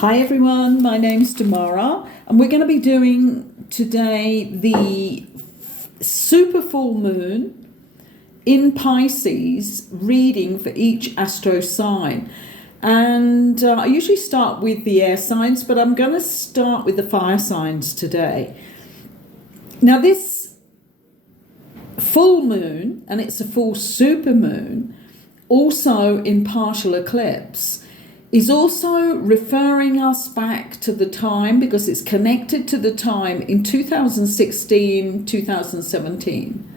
Hi everyone, my name's Damara and we're going to be doing today the super full moon in Pisces reading for each astro sign. And I usually start with the air signs, but I'm going to start with the fire signs today. Now this full moon, and it's a full super moon, also in partial eclipse, is also referring us back to the time, because it's connected to the time in 2016, 2017,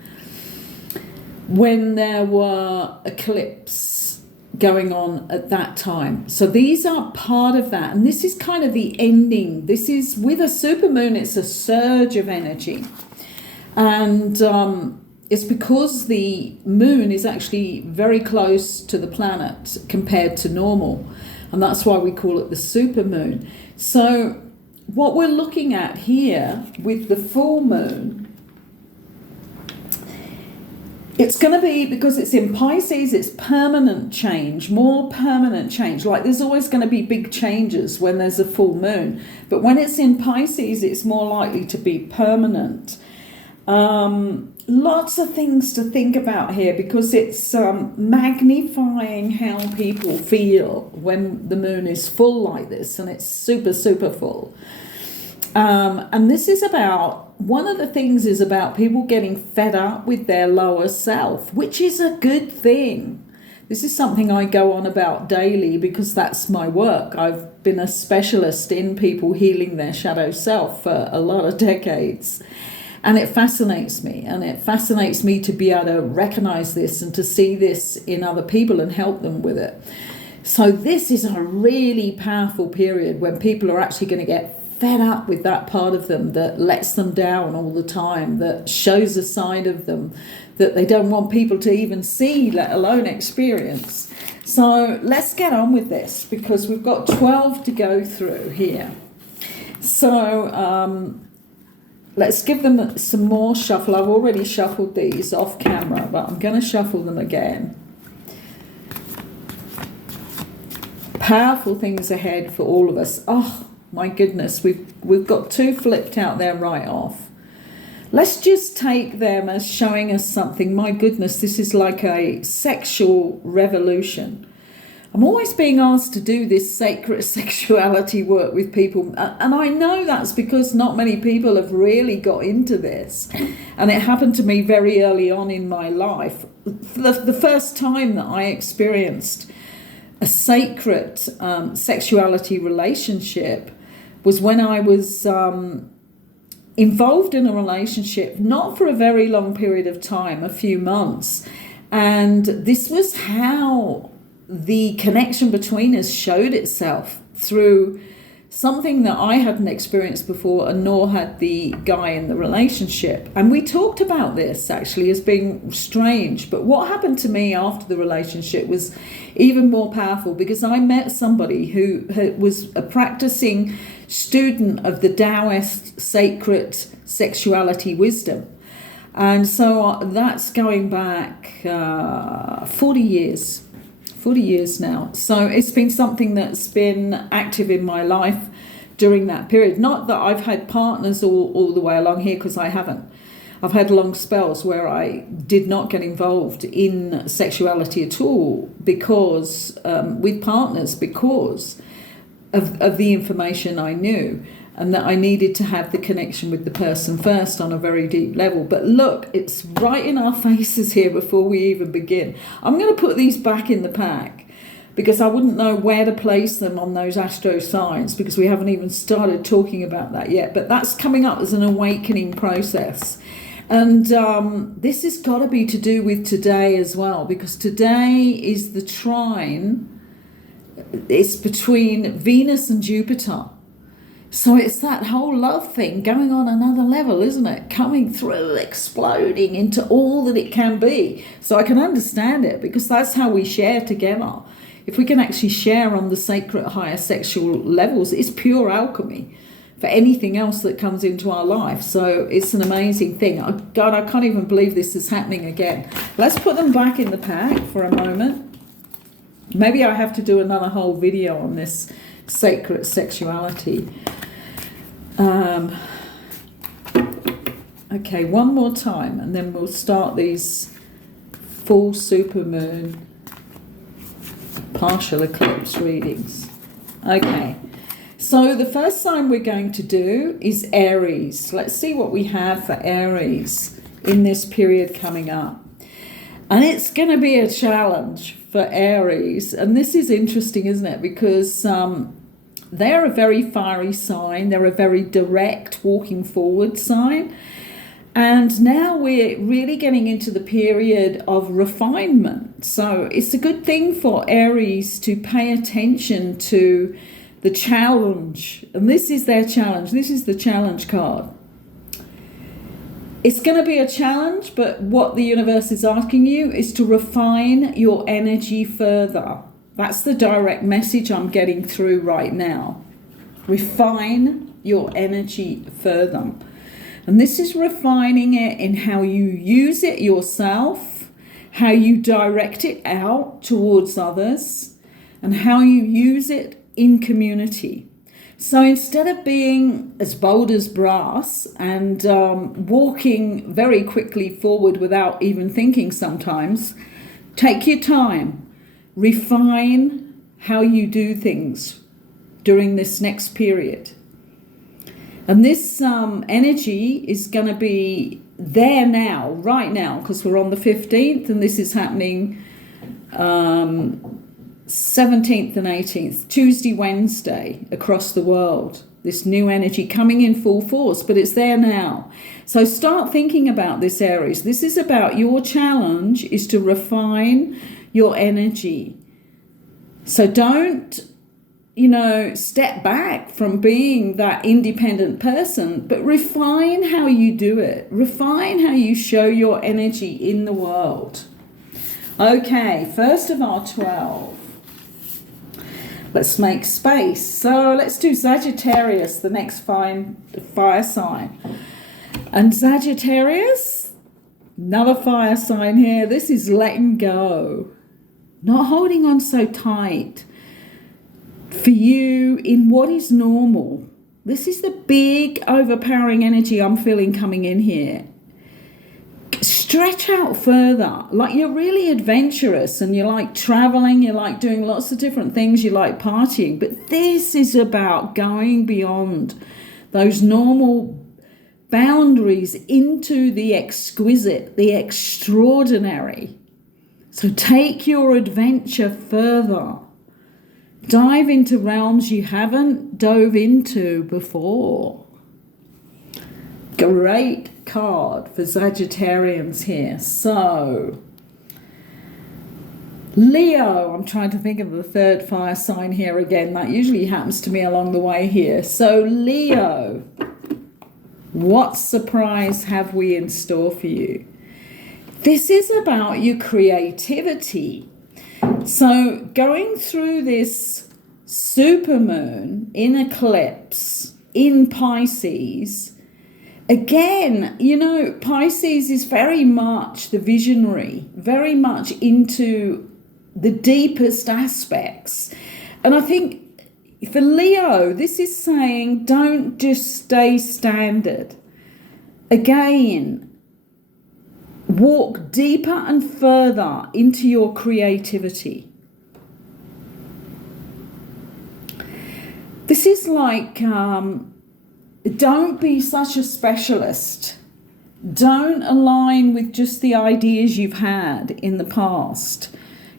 when there were eclipses going on at that time. So these are part of that, and this is kind of the ending. This is, with a supermoon, it's a surge of energy, and it's because the moon is actually very close to the planet compared to normal. And that's why we call it the supermoon. So what we're looking at here with the full moon, it's going to be, because it's in Pisces, it's permanent change, more permanent change. Like there's always going to be big changes when there's a full moon. But when it's in Pisces, it's more likely to be permanent. Lots of things to think about here, because it's magnifying how people feel when the moon is full like this, and it's super, super full. And this is about, one of the things is about people getting fed up with their lower self, which is a good thing. This is something I go on about daily because that's my work. I've been a specialist in people healing their shadow self for a lot of decades. And it fascinates me, and it fascinates me to be able to recognize this and to see this in other people and help them with it. So this is a really powerful period when people are actually going to get fed up with that part of them that lets them down all the time, that shows a side of them that they don't want people to even see, let alone experience. So let's get on with this, because we've got 12 to go through here. So let's give them some more shuffle. I've already shuffled these off camera, but I'm going to shuffle them again. Powerful things ahead for all of us. Oh my goodness, we've got two flipped out there right off. Let's just take them as showing us something. My goodness, this is like a sexual revolution. I'm always being asked to do this sacred sexuality work with people, and I know that's because not many people have really got into this, and it happened to me very early on in my life. The first time that I experienced a sacred sexuality relationship was when I was involved in a relationship, not for a very long period of time, a few months, and this was how the connection between us showed itself, through something that I hadn't experienced before, and nor had the guy in the relationship. And we talked about this actually as being strange, but what happened to me after the relationship was even more powerful, because I met somebody who was a practicing student of the Taoist sacred sexuality wisdom. And so that's going back 40 years now. So it's been something that's been active in my life during that period. Not that I've had partners all the way along here, because I haven't. I've had long spells where I did not get involved in sexuality at all, because with partners, because of the information I knew, and that I needed to have the connection with the person first on a very deep level. But look, it's right in our faces here before we even begin. I'm going to put these back in the pack, because I wouldn't know where to place them on those astro signs, because we haven't even started talking about that yet. But that's coming up as an awakening process. And this has got to be to do with today as well, because today is the trine. It's between Venus and Jupiter. So it's that whole love thing going on another level, isn't it? Coming through, exploding into all that it can be. So I can understand it, because that's how we share together. If we can actually share on the sacred higher sexual levels, it's pure alchemy for anything else that comes into our life. So it's an amazing thing. Oh, God, I can't even believe this is happening again. Let's put them back in the pack for a moment. Maybe I have to do another whole video on this sacred sexuality. Okay, one more time, and then we'll start these full supermoon, partial eclipse readings. Okay, so the first sign we're going to do is Aries. Let's see what we have for Aries in this period coming up. And it's going to be a challenge for Aries. And this is interesting, isn't it? Because they're a very fiery sign. They're a very direct, walking forward sign. And now we're really getting into the period of refinement. So it's a good thing for Aries to pay attention to the challenge. And this is their challenge. This is the challenge card. It's going to be a challenge, but what the universe is asking you is to refine your energy further. That's the direct message I'm getting through right now. Refine your energy further. And this is refining it in how you use it yourself, how you direct it out towards others, and how you use it in community. So instead of being as bold as brass and walking very quickly forward without even thinking sometimes, take your time. Refine how you do things during this next period. And this energy is going to be there now, right now, because we're on the 15th, and this is happening 17th and 18th, Tuesday, Wednesday, across the world. This new energy coming in full force, but it's there now. So start thinking about this, Aries. This is about your challenge is to refine your energy. So don't, step back from being that independent person, but refine how you do it. Refine how you show your energy in the world. Okay, first of our 12. Let's make space. So let's do Sagittarius, the next fire sign. And Sagittarius, another fire sign here. This is letting go. Not holding on so tight. For you, in what is normal. This is the big, overpowering energy I'm feeling coming in here. Stretch out further. Like you're really adventurous and you like traveling, you like doing lots of different things, you like partying. But this is about going beyond those normal boundaries into the exquisite, the extraordinary. So take your adventure further. Dive into realms you haven't dove into before. Great card for Sagittarians here. So, Leo, I'm trying to think of the third fire sign here again. That usually happens to me along the way here. So, Leo, what surprise have we in store for you? This is about your creativity. So going through this supermoon in eclipse in Pisces, again, Pisces is very much the visionary, very much into the deepest aspects. And I think for Leo, this is saying don't just stay standard. Again, walk deeper and further into your creativity. This is like, don't be such a specialist. Don't align with just the ideas you've had in the past.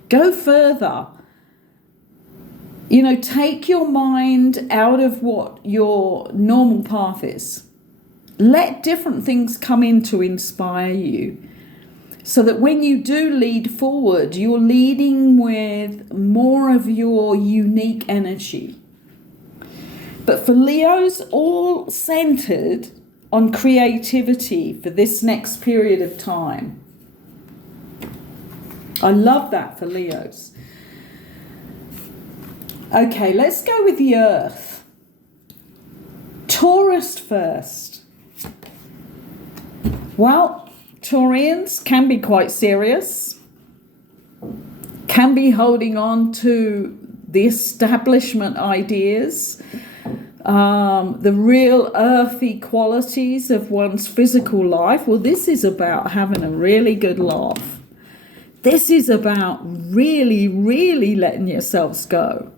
Go further. Take your mind out of what your normal path is. Let different things come in to inspire you. So that when you do lead forward, you're leading with more of your unique energy. But for Leos, all centered on creativity for this next period of time. I love that for Leos. Okay, let's go with the Earth. Taurus first. Well, Taurians can be quite serious, can be holding on to the establishment ideas, the real earthy qualities of one's physical life. Well, this is about having a really good laugh. This is about really, really letting yourselves go.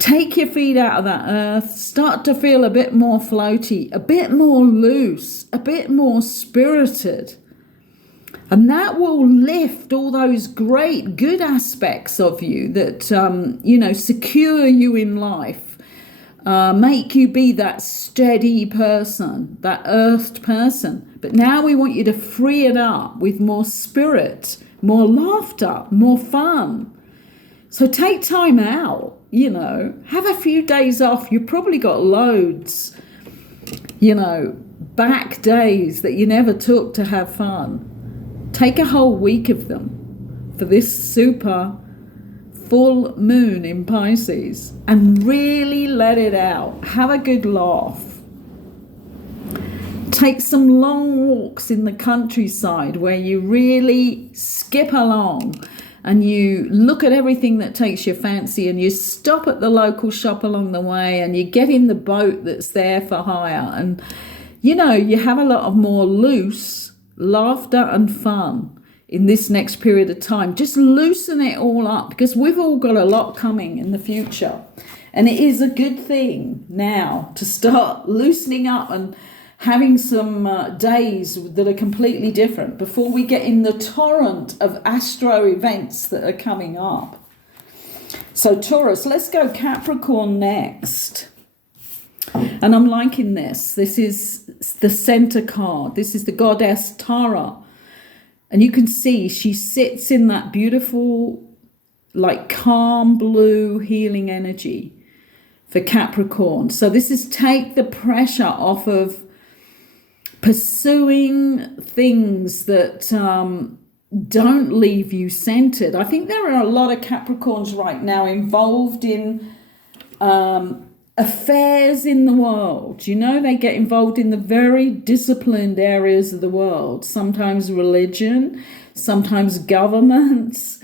Take your feet out of that earth, start to feel a bit more floaty, a bit more loose, a bit more spirited. And that will lift all those great good aspects of you that, secure you in life, make you be that steady person, that earthed person. But now we want you to free it up with more spirit, more laughter, more fun. So take time out, have a few days off. You've probably got loads, back days that you never took to have fun. Take a whole week of them for this super full moon in Pisces and really let it out. Have a good laugh. Take some long walks in the countryside where you really skip along and you look at everything that takes your fancy, and you stop at the local shop along the way, and you get in the boat that's there for hire, and you have a lot of more loose laughter and fun in this next period of time. Just loosen it all up, because we've all got a lot coming in the future, and it is a good thing now to start loosening up and having some days that are completely different before we get in the torrent of astro events that are coming up. So Taurus, let's go Capricorn next. And I'm liking this. This is the center card. This is the goddess Tara. And you can see she sits in that beautiful, calm blue healing energy for Capricorn. So this is take the pressure off of pursuing things that don't leave you centered. I think there are a lot of Capricorns right now involved in affairs in the world. They get involved in the very disciplined areas of the world, sometimes religion, sometimes governments,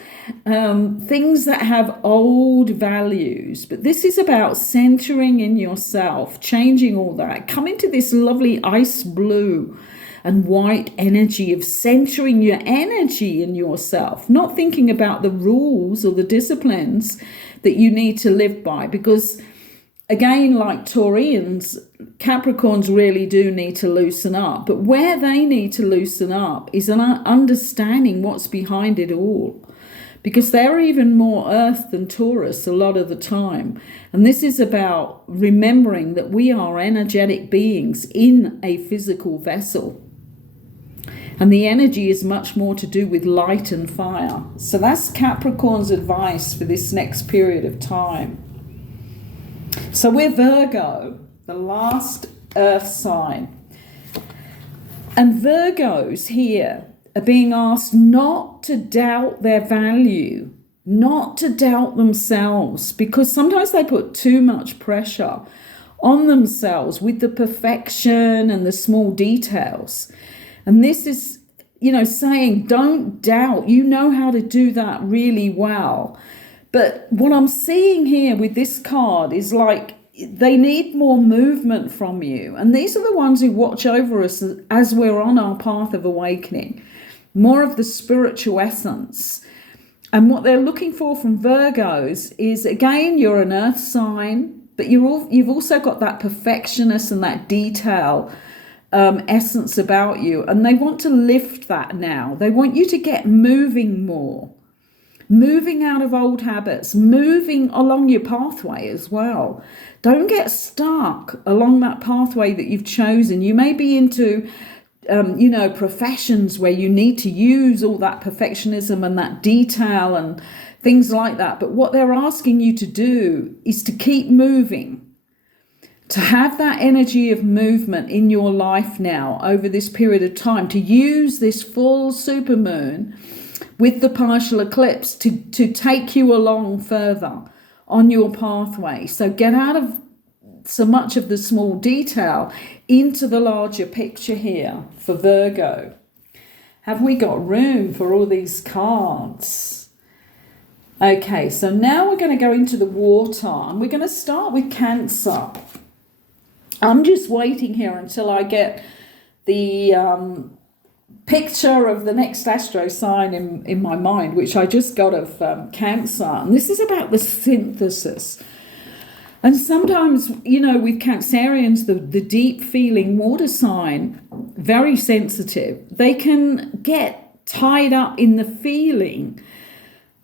things that have old values. But this is about centering in yourself, changing all that, coming to this lovely ice blue and white energy of centering your energy in yourself, not thinking about the rules or the disciplines that you need to live by, because again, like Taurians, Capricorns really do need to loosen up. But where they need to loosen up is understanding what's behind it all, because they're even more earth than Taurus a lot of the time. And this is about remembering that we are energetic beings in a physical vessel. And the energy is much more to do with light and fire. So that's Capricorn's advice for this next period of time. So we're Virgo, the last earth sign. And Virgos here are being asked not to doubt their value, not to doubt themselves, because sometimes they put too much pressure on themselves with the perfection and the small details. And this is, saying don't doubt. You know how to do that really well. But what I'm seeing here with this card is they need more movement from you. And these are the ones who watch over us as we're on our path of awakening. More of the spiritual essence. And what they're looking for from Virgos is, again, you're an earth sign, but you've also got that perfectionist and that detail essence about you. And they want to lift that now. They want you to get moving more. Moving out of old habits, moving along your pathway as well. Don't get stuck along that pathway that you've chosen. You may be into, professions where you need to use all that perfectionism and that detail and things like that. But what they're asking you to do is to keep moving, to have that energy of movement in your life now over this period of time, to use this full supermoon with the partial eclipse to take you along further on your pathway. So get out of so much of the small detail into the larger picture here for Virgo. Have we got room for all these cards? Okay, so now we're going to go into the water, and we're going to start with Cancer. I'm just waiting here until I get the picture of the next astro sign in my mind, which I just got of Cancer. And this is about the synthesis. And sometimes, you know, with Cancerians, the deep feeling water sign, very sensitive, they can get tied up in the feeling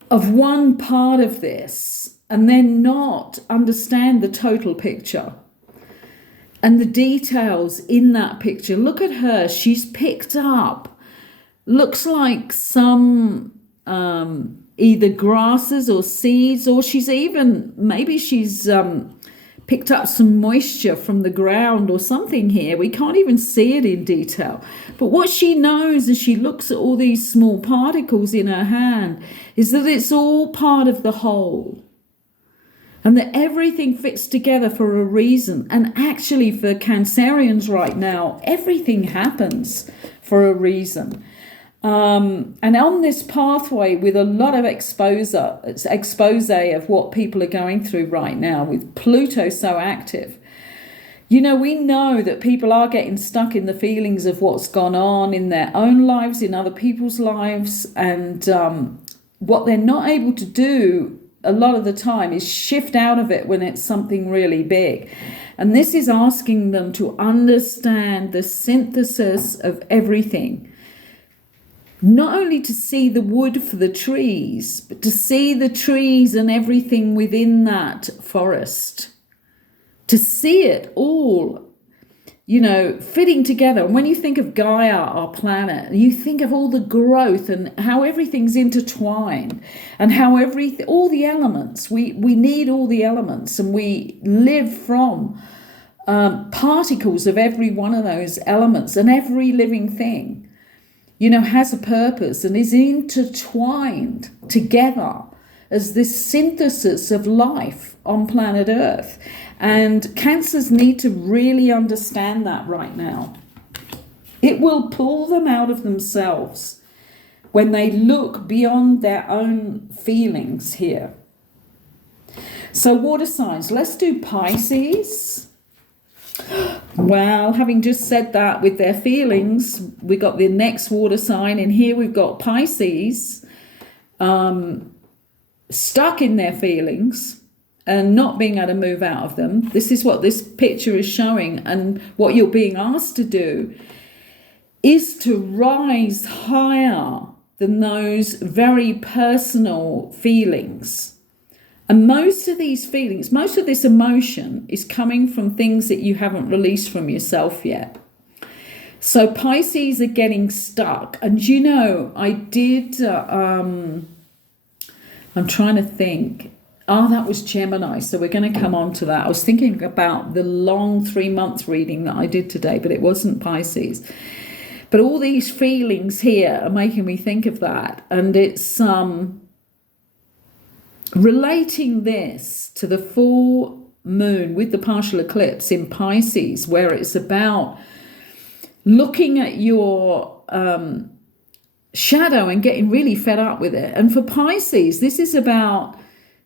of one part of this and then not understand the total picture and the details in that picture. Look at her. She's picked up, looks like some either grasses or seeds, or maybe she's picked up some moisture from the ground or something here. We can't even see it in detail. But what she knows as she looks at all these small particles in her hand is that it's all part of the whole, and that everything fits together for a reason. And actually for Cancerians right now, everything happens for a reason. And on this pathway, with a lot of expose of what people are going through right now, with Pluto so active, you know, we know that people are getting stuck in the feelings of what's gone on in their own lives, in other people's lives, and what they're not able to do a lot of the time is shift out of it when it's something really big. And this is asking them to understand the synthesis of everything. Not only to see the wood for the trees, but to see the trees and everything within that forest. To see it all, you know, fitting together. And when you think of Gaia, our planet, you think of all the growth and how everything's intertwined, and how all the elements, we need all the elements, and we live from particles of every one of those elements, and every living thing, you know, has a purpose and is intertwined together as this synthesis of life on planet Earth. And Cancers need to really understand that right now. It will pull them out of themselves when they look beyond their own feelings here. So water signs, let's do Pisces. Well, having just said that, with their feelings, we got the next water sign, and here we've got Pisces stuck in their feelings and not being able to move out of them. This is what this picture is showing, and what you're being asked to do is to rise higher than those very personal feelings. And most of these feelings, most of this emotion is coming from things that you haven't released from yourself yet. So Pisces are getting stuck. And you know, I did, I'm trying to think. That was Gemini. So we're going to come on to that. I was thinking about the long 3-month reading that I did today, but it wasn't Pisces. But all these feelings here are making me think of that. And it's relating this to the full moon with the partial eclipse in Pisces, where it's about looking at your shadow and getting really fed up with it. And for Pisces, this is about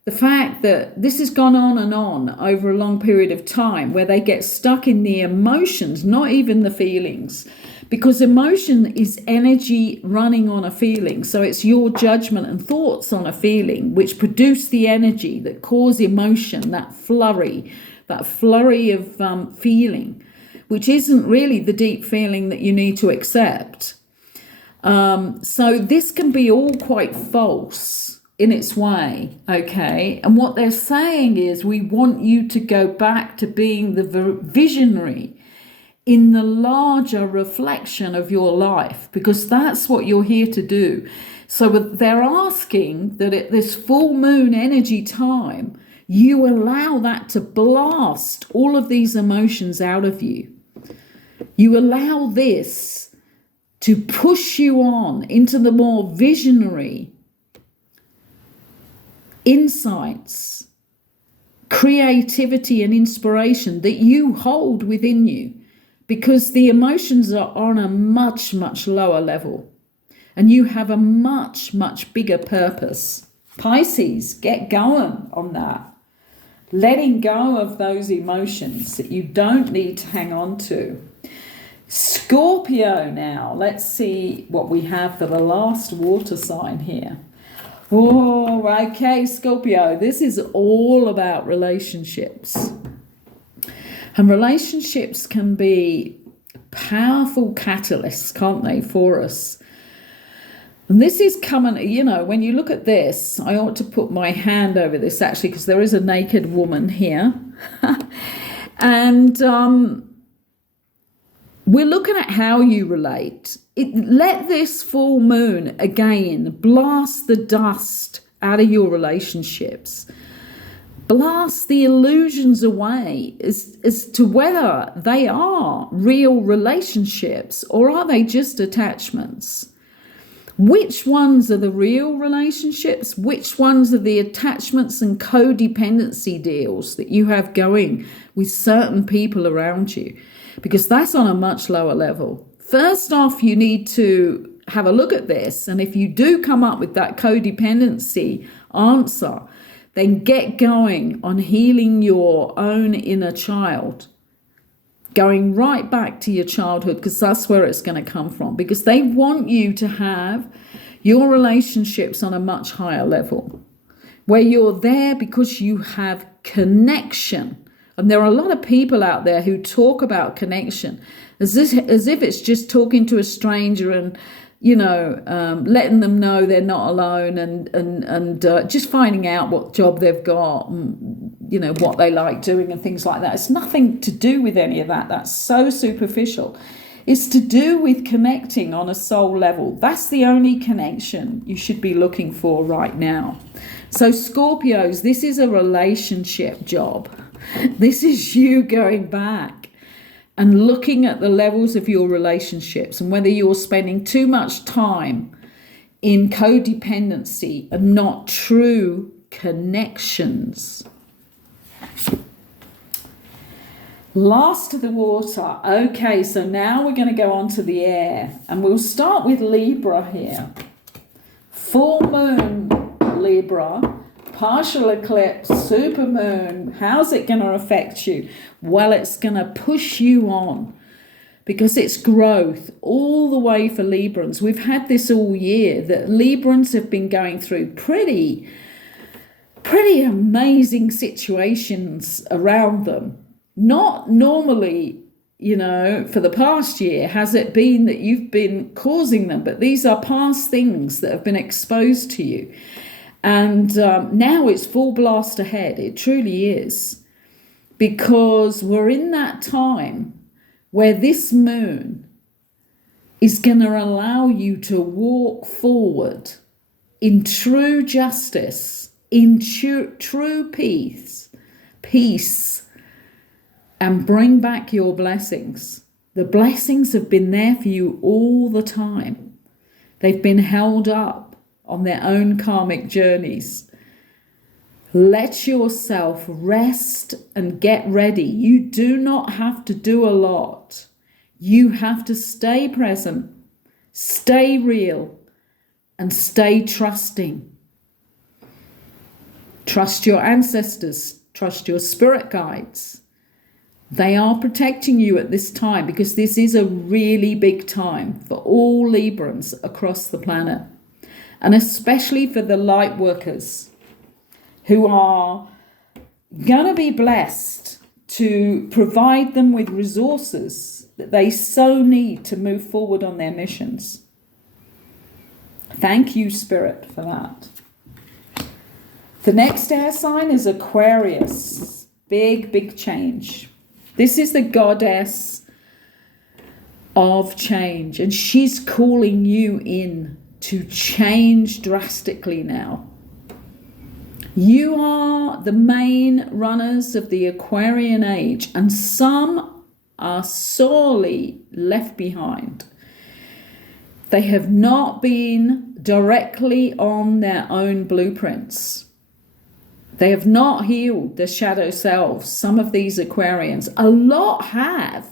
the fact that this has gone on and on over a long period of time, where they get stuck in the emotions, not even the feelings. Because emotion is energy running on a feeling. So it's your judgment and thoughts on a feeling which produce the energy that cause emotion, that flurry of feeling, which isn't really the deep feeling that you need to accept. So this can be all quite false in its way, okay? And what they're saying is, we want you to go back to being the visionary in the larger reflection of your life, because that's what you're here to do. So they're asking that at this full moon energy time, you allow that to blast all of these emotions out of you. You allow this to push you on into the more visionary insights, creativity and inspiration that you hold within you. Because the emotions are on a much, much lower level. And you have a much, much bigger purpose. Pisces, get going on that. Letting go of those emotions that you don't need to hang on to. Scorpio now. Let's see what we have for the last water sign here. Oh, okay, Scorpio. This is all about relationships. And relationships can be powerful catalysts, can't they, for us? And this is coming, you know, when you look at this, I ought to put my hand over this actually, because there is a naked woman here. And we're looking at how you relate. Let this full moon again blast the dust out of your relationships. Blast the illusions away as to whether they are real relationships or are they just attachments. Which ones are the real relationships? Which ones are the attachments and codependency deals that you have going with certain people around you? Because that's on a much lower level. First off, you need to have a look at this. And if you do come up with that codependency answer, then get going on healing your own inner child. Going right back to your childhood, because that's where it's going to come from. Because they want you to have your relationships on a much higher level, where you're there because you have connection. And there are a lot of people out there who talk about connection as if it's just talking to a stranger and, you know, letting them know they're not alone and just finding out what job they've got and, you know, what they like doing and things like that. It's nothing to do with any of that. That's so superficial. It's to do with connecting on a soul level. That's the only connection you should be looking for right now. So Scorpios, this is a relationship job. This is you going back and looking at the levels of your relationships and whether you're spending too much time in codependency and not true connections. Last of the water. Okay, so now we're going to go on to the air. And we'll start with Libra here. Full moon, Libra. Partial eclipse, supermoon. How's it going to affect you? Well, it's going to push you on because it's growth all the way for Librans. We've had this all year that Librans have been going through pretty amazing situations around them. Not normally, you know, for the past year has it been that you've been causing them, but these are past things that have been exposed to you. And now it's full blast ahead. It truly is. Because we're in that time where this moon is going to allow you to walk forward in true justice, in true peace, and bring back your blessings. The blessings have been there for you all the time. They've been held up on their own karmic journeys. Let yourself rest and get ready. You do not have to do a lot. You have to stay present, stay real, and stay trusting. Trust your ancestors, trust your spirit guides. They are protecting you at this time because this is a really big time for all Librans across the planet. And especially for the light workers who are going to be blessed to provide them with resources that they so need to move forward on their missions. Thank you, Spirit, for that. The next air sign is Aquarius. Big change. This is the goddess of change, and she's calling you in to change drastically now. You are the main runners of the Aquarian age, and some are sorely left behind. They have not been directly on their own blueprints. They have not healed their shadow selves. Some of these Aquarians, a lot have.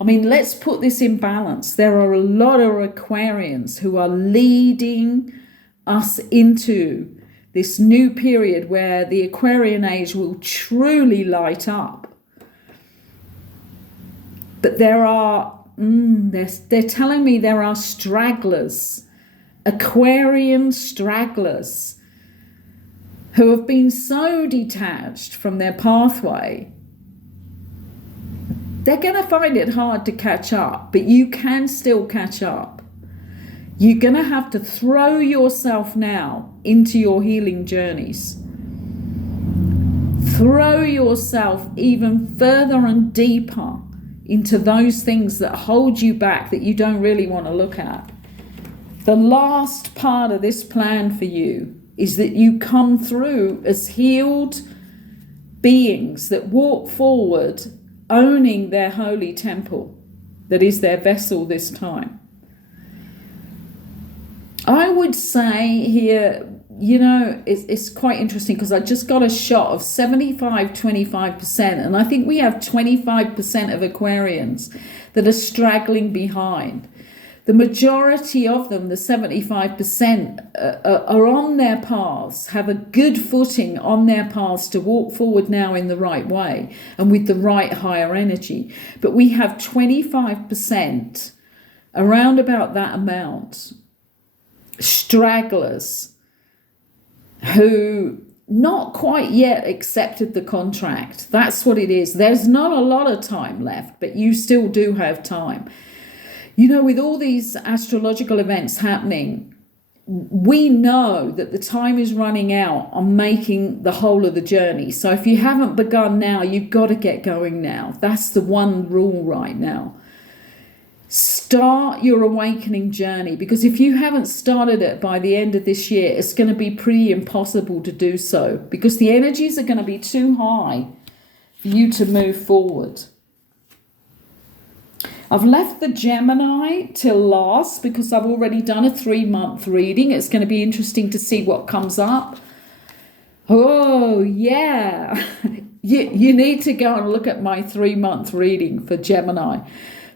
I mean, let's put this in balance. There are a lot of Aquarians who are leading us into this new period where the Aquarian age will truly light up. But there are, they're telling me there are stragglers, Aquarian stragglers, who have been so detached from their pathway. They're going to find it hard to catch up, but you can still catch up. You're going to have to throw yourself now into your healing journeys. Throw yourself even further and deeper into those things that hold you back, that you don't really want to look at. The last part of this plan for you is that you come through as healed beings that walk forward owning their holy temple, that is their vessel this time. I would say here, you know, it's quite interesting because I just got a shot of 75-25%, and I think we have 25% of Aquarians that are straggling behind. The majority of them, the 75%, are on their paths, have a good footing on their paths to walk forward now in the right way and with the right higher energy. But we have 25%, around about that amount, stragglers who not quite yet accepted the contract. That's what it is. There's not a lot of time left, but you still do have time. You know, with all these astrological events happening, we know that the time is running out on making the whole of the journey. So if you haven't begun now, you've got to get going now. That's the one rule right now. Start your awakening journey, because if you haven't started it by the end of this year, it's going to be pretty impossible to do so, because the energies are going to be too high for you to move forward. I've left the Gemini till last because I've already done a 3-month reading. It's going to be interesting to see what comes up. Oh, yeah. You need to go and look at my 3-month reading for Gemini,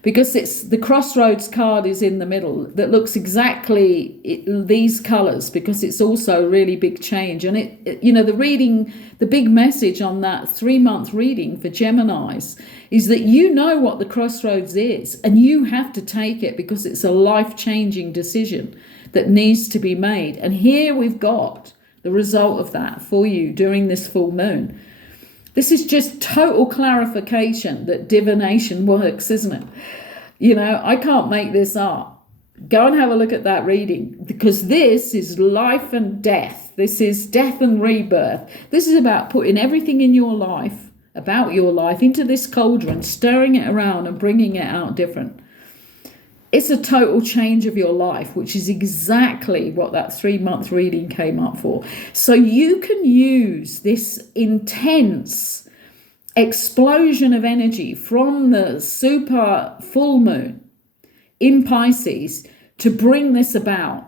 because it's the crossroads card is in the middle that looks exactly these colors, because it's also a really big change. And it you know, the reading, the big message on that 3-month reading for Geminis is that you know what the crossroads is and you have to take it, because it's a life-changing decision that needs to be made. And here we've got the result of that for you during this full moon. This is just total clarification that divination works, isn't it? You know, I can't make this up. Go and have a look at that reading, because this is life and death. This is death and rebirth. This is about putting everything in your life, about your life, into this cauldron, stirring it around and bringing it out different. It's a total change of your life, which is exactly what that 3-month reading came up for. So you can use this intense explosion of energy from the super full moon in Pisces to bring this about.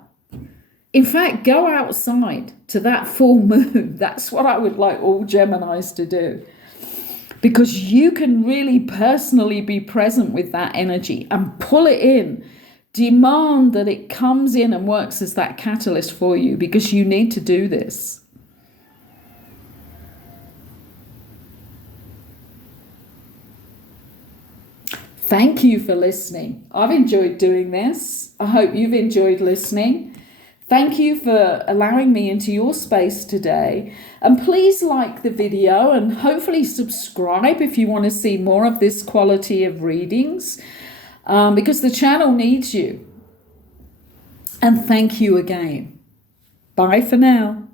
In fact, go outside to that full moon. That's what I would like all Geminis to do, because you can really personally be present with that energy and pull it in. Demand that it comes in and works as that catalyst for you, because you need to do this. Thank you for listening. I've enjoyed doing this. I hope you've enjoyed listening. Thank you for allowing me into your space today. And please like the video and hopefully subscribe if you want to see more of this quality of readings, because the channel needs you. And thank you again. Bye for now.